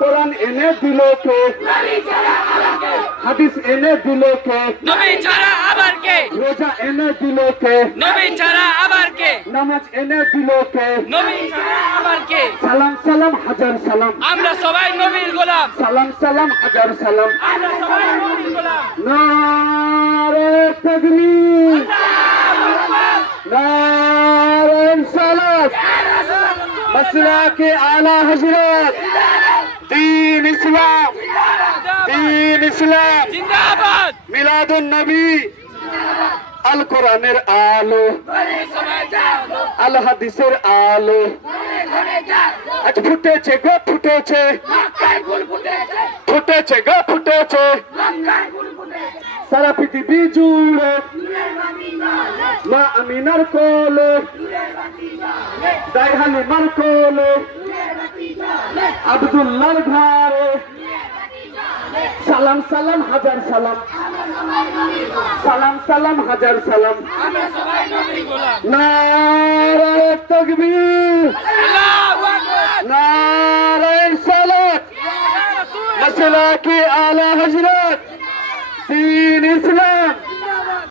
কোরআন এনে দিল কে? হাদিস এনে দিল কে? নবী ছাড়া আবার কে? রোজা এনে দিল কে? নবী ছাড়া আবার কে? নামাজ এনে দিল কে? নবী ছাড়া আবার কে? সালাম সালাম হাজার সালাম, আমরা সবাই নবীর গোলাম, সালাম সালাম হাজার সালাম। আমরা সবাই নবীর গোলাম। নারে তাকবীর, নারে সালাত, মাসলাকে আলা হযরত, দ্বীন ইসলাম, দ্বীন ইসলাম, জিন্দাবাদ। মিলাদুন নবী, আল কোরআনের আলো, আল হাদিসের আলো। আজ ফুটেছে গো ফুটেছে, ফুটেছে গো ফুটেছে সারা পৃথিবী জুড়ে, মা আমিনার কোলে, দাই হালিমার কোলে, আব্দুল্লাহর ঘরে। সালাম সালাম হাজার সালাম, সালাম সালাম হাজার সালাম। আমরা সবাই নবীর গোলাম। নারে তাকবীর, আল্লাহু আকবার। নারে সালাত, মাসলাকে আলা হযরত, দ্বীন ইসলাম,